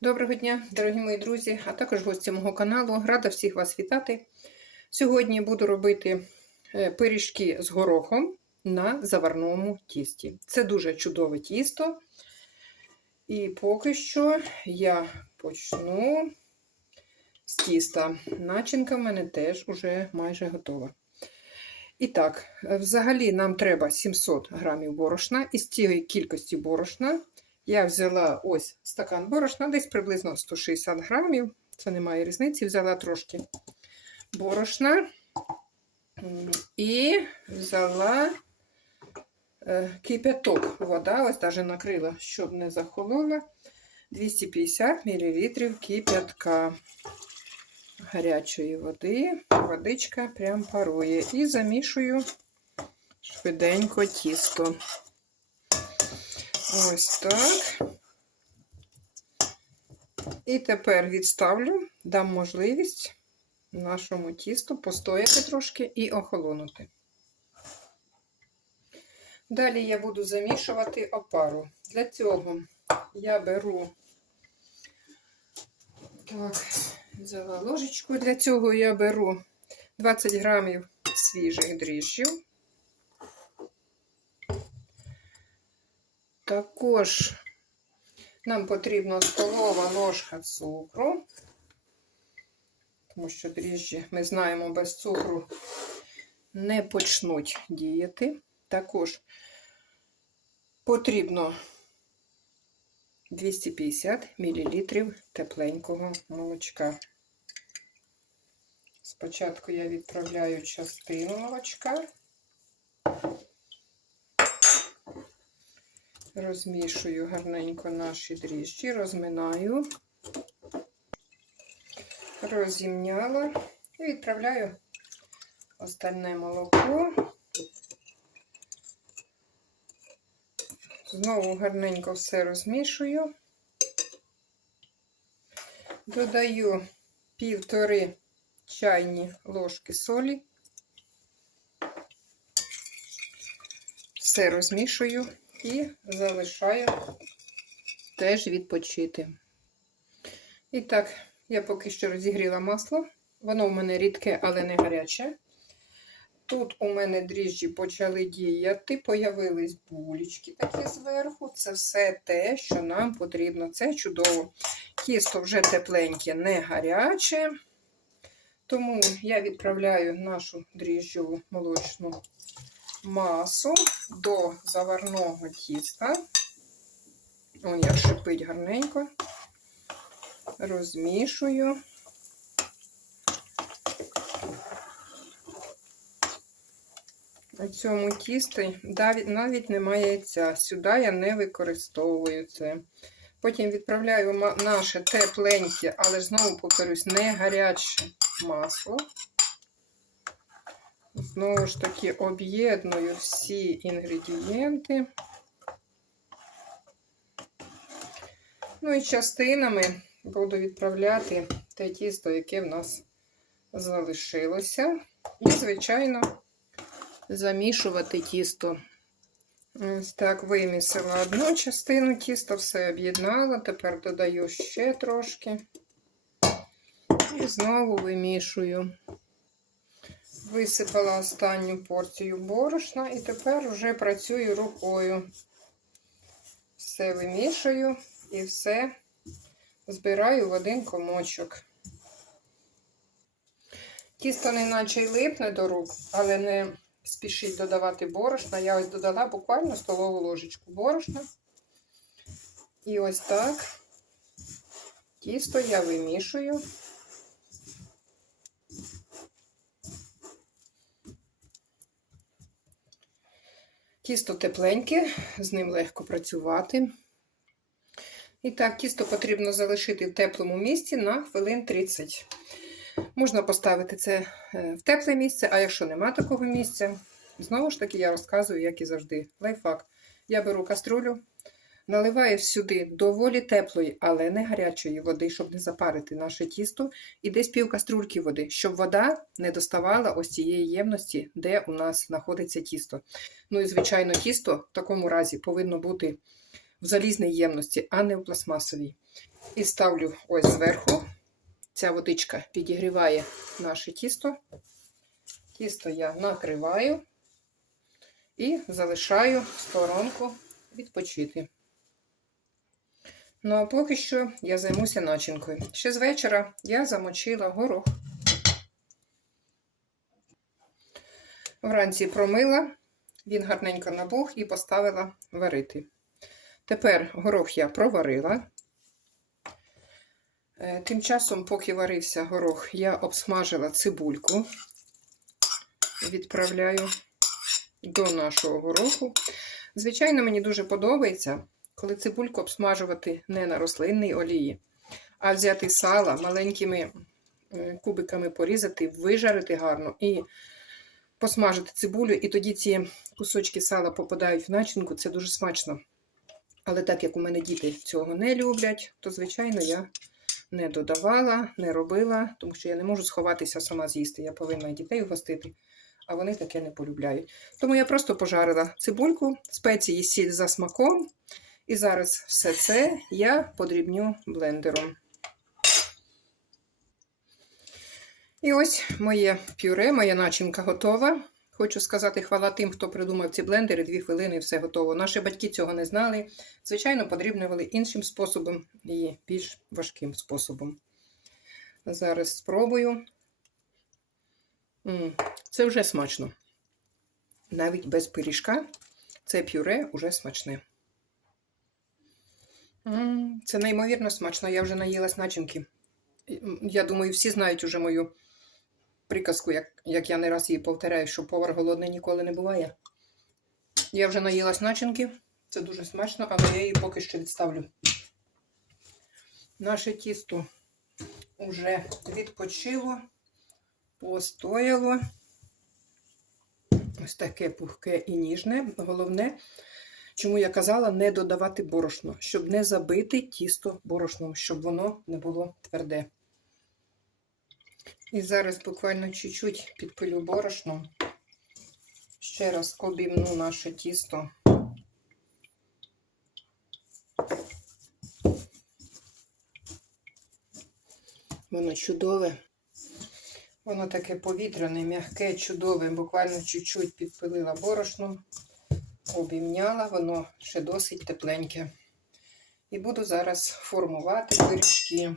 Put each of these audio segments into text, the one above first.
Доброго дня, дорогі мої друзі, а також гості мого каналу. Рада всіх вас вітати. Сьогодні буду робити е, пиріжки з горохом на заварному тісті. Це дуже чудове тісто. І поки що я почну з тіста. Начинка в мене теж уже майже готова. І так, е, взагалі нам треба 700 грамів борошна. Із цієї кількості борошна я взяла ось стакан борошна, десь приблизно 160 грамів. Це немає різниці. Взяла трошки борошна і взяла е, кипяток. Вода, ось навіть накрила, щоб не захолола. 250 мл кипятка гарячої води. Водичка прям парує. І замішую швиденько тісто. Ось так. І тепер відставлю, дам можливість нашому тісту постояти трошки і охолонути. Далі я буду замішувати опару. Для цього я беру, так, взяла ложечку. Для цього я беру 20 грамів свіжих дріжджів. Також нам потрібна столова ложка цукру, тому що дріжджі, ми знаємо, без цукру не почнуть діяти. Також потрібно 250 мл тепленького молочка. Спочатку я відправляю частину молочка. Розмішую гарненько наші дріжджі, розминаю, розімняла. І відправляю остальне молоко. Знову гарненько все розмішую, додаю півтори чайні ложки солі, все розмішую і залишаю теж відпочити. І так, я поки що розігріла масло. Воно у мене рідке, але не гаряче. Тут у мене дріжджі почали діяти, появились булічки такі зверху. Це все те, що нам потрібно. Це чудово. Тісто вже тепленьке, не гаряче. Тому я відправляю нашу дріжджову молочну масу до заварного тіста. Ой, як шипить гарненько, розмішую. У цьому тісті навіть немає яйця. Сюди я не використовую це. Потім відправляю наше тепленьке, але знову повторюсь, не гаряче масло. Знову ж таки, об'єдную всі інгредієнти. Ну і частинами буду відправляти те тісто, яке в нас залишилося. І, звичайно, замішувати тісто. Ось так, вимісила одну частину тіста, все об'єднала. Тепер додаю ще трошки. І знову вимішую. Висипала останню порцію борошна і тепер вже працюю рукою. Все вимішую і все збираю в один комочок. Тісто не наче й липне до рук, але не спішіть додавати борошна. Я ось додала буквально столову ложечку борошна. І ось так тісто я вимішую. Тісто тепленьке, з ним легко працювати. І так, тісто потрібно залишити в теплому місці на хвилин 30. Можна поставити це е, в тепле місце, а якщо нема такого місця, знову ж таки, я розказую, як і завжди. Лайфхак. Я беру каструлю, наливаю сюди доволі теплої, але не гарячої води, щоб не запарити наше тісто, і десь пів каструльки води, щоб вода не доставала ось цієї ємності, де у нас знаходиться тісто. Ну і, звичайно, тісто в такому разі повинно бути в залізній ємності, а не в пластмасовій. І ставлю ось зверху. Ця водичка підігріває наше тісто. Тісто я накриваю і залишаю сторонку відпочити. Ну, а поки що я займуся начинкою. Ще з вечора я замочила горох. Вранці промила, він гарненько набух і поставила варити. Тепер горох я проварила. Е, Тим часом, поки варився горох, я обсмажила цибульку, відправляю до нашого гороху. Звичайно, мені дуже подобається, коли цибульку обсмажувати не на рослинній олії, а взяти сала маленькими е, кубиками порізати, вижарити гарно і посмажити цибулю, і тоді ці кусочки сала попадають в начинку, це дуже смачно. Але так як у мене діти цього не люблять, то, звичайно, я не додавала, не робила, тому що я не можу сховатися сама з'їсти. Я повинна дітей угостити, а вони таке не полюбляють. Тому я просто пожарила цибульку, спеції сіль за смаком. І зараз все це я подрібню блендером. І ось моє пюре, моя начинка готова. Хочу сказати хвала тим, хто придумав ці блендери, дві хвилини і все готово. Наші батьки цього не знали. Звичайно, подрібнювали іншим способом і більш важким способом. Зараз спробую. Це вже смачно. Навіть без пиріжка це пюре вже смачне. Це неймовірно смачно. Я вже наїлась начинки. Я думаю, всі знають уже мою приказку, як, як я не раз її повторяю, що повар голодний ніколи не буває. Я вже наїлась начинки. Це дуже смачно, але я її поки що відставлю. Наше тісто вже відпочило, постояло. Ось таке пухке і ніжне. Головне, чому я казала, не додавати борошно, щоб не забити тісто борошном, щоб воно не було тверде. І зараз буквально чуть-чуть підпилю борошном. Ще раз обімну наше тісто. Воно чудове. Воно таке повітряне, м'яке, чудове. Буквально чуть-чуть підпилила борошном, обімняла, воно ще досить тепленьке. І буду зараз формувати пиріжки.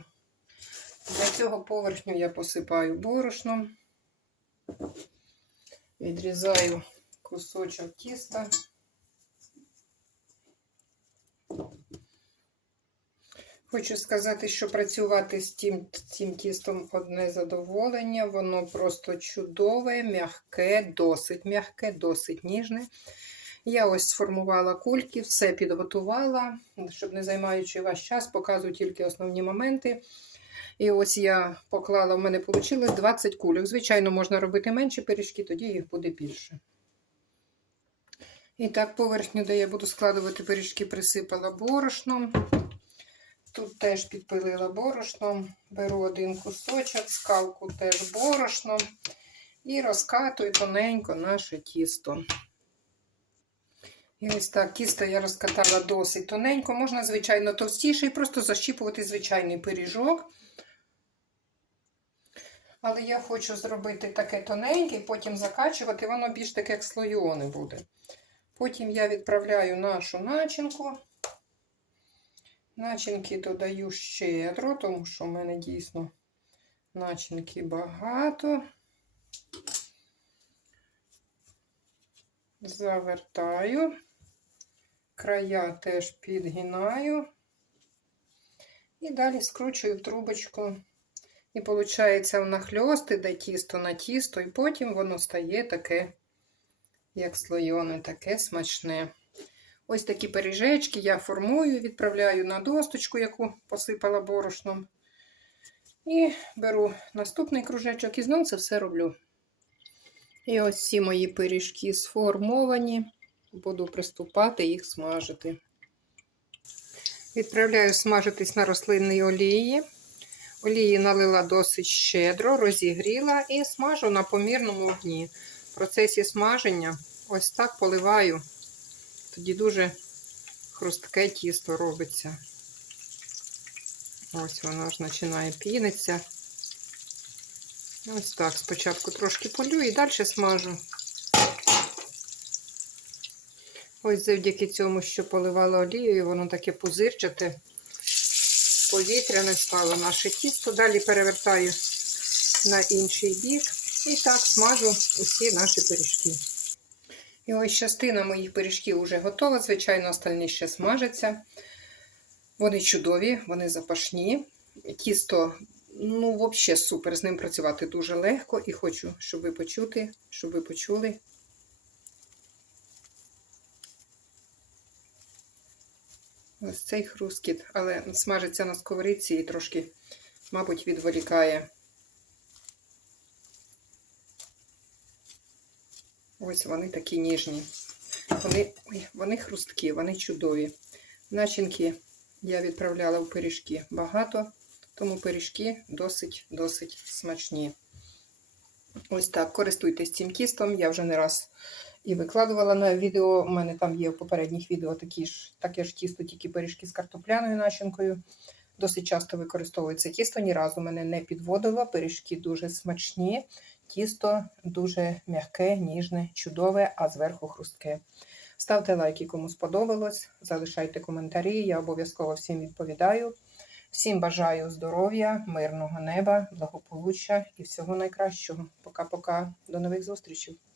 Для цього поверхню я посипаю борошном, відрізаю кусочок тіста. Хочу сказати, що працювати з тим, цим тістом одне задоволення. Воно просто чудове, м'яке, досить м'яке, досить ніжне. Я ось сформувала кульки, все підготувала, щоб не займаючи ваш час, показую тільки основні моменти. І ось я поклала, в мене вийшло 20 кульок. Звичайно, можна робити менші пиріжки, тоді їх буде більше. І так, поверхню, де я буду складувати пиріжки, присипала борошном. Тут теж підпилила борошном. Беру один кусочок, скалку теж борошном. І розкатую тоненько наше тісто. І ось так, тісто я розкатала досить тоненько. Можна, звичайно, товстіше і просто защіпувати звичайний пиріжок. Але я хочу зробити таке тоненьке і потім закачувати, воно більш таке, як слойоне буде. Потім я відправляю нашу начинку. Начинки додаю щедро, тому що в мене дійсно начинки багато. Завертаю, края теж підгинаю. І далі скручую в трубочку. І виходить, внахльост іде тісто на тісто, і потім воно стає таке, як слойоне, таке смачне. Ось такі пиріжечки я формую, відправляю на досточку, яку посипала борошном. І беру наступний кружечок і знову це все роблю. І ось всі мої пиріжки сформовані. Буду приступати їх смажити. Відправляю смажитись на рослинній олії. Олії налила досить щедро, розігріла і смажу на помірному вогні. В процесі смаження ось так поливаю. Тоді дуже хрустке тісто робиться. Ось воно ж починає пінитися. Ось так, спочатку трошки полю і далі смажу. Ось завдяки цьому, що поливала олією, воно таке пузирчате, повітряне стало наше тісто. Далі перевертаю на інший бік і так смажу усі наші пиріжки. І ось частина моїх пиріжків вже готова. Звичайно, остальні ще смажаться. Вони чудові, вони запашні. Тісто, ну, взагалі супер. З ним працювати дуже легко і хочу, щоб ви почути, щоб ви почули. Ось цей хрускіт, але смажиться на сковорідці і трошки, мабуть, відволікає. Ось вони такі ніжні. Вони, ой, вони хрусткі, вони чудові. Начинки я відправляла в пиріжки багато, тому пиріжки досить-досить смачні. Ось так, користуйтесь цим тістом. Я вже не раз і викладувала на відео. У мене там є в попередніх відео такі ж, таке ж тісто, тільки пиріжки з картопляною начинкою. Досить часто використовується тісто, ні разу мене не підводило. Пиріжки дуже смачні, тісто дуже м'яке, ніжне, чудове, а зверху хрустке. Ставте лайки, кому сподобалось, залишайте коментарі, я обов'язково всім відповідаю. Всім бажаю здоров'я, мирного неба, благополуччя і всього найкращого. Пока-пока, до нових зустрічей!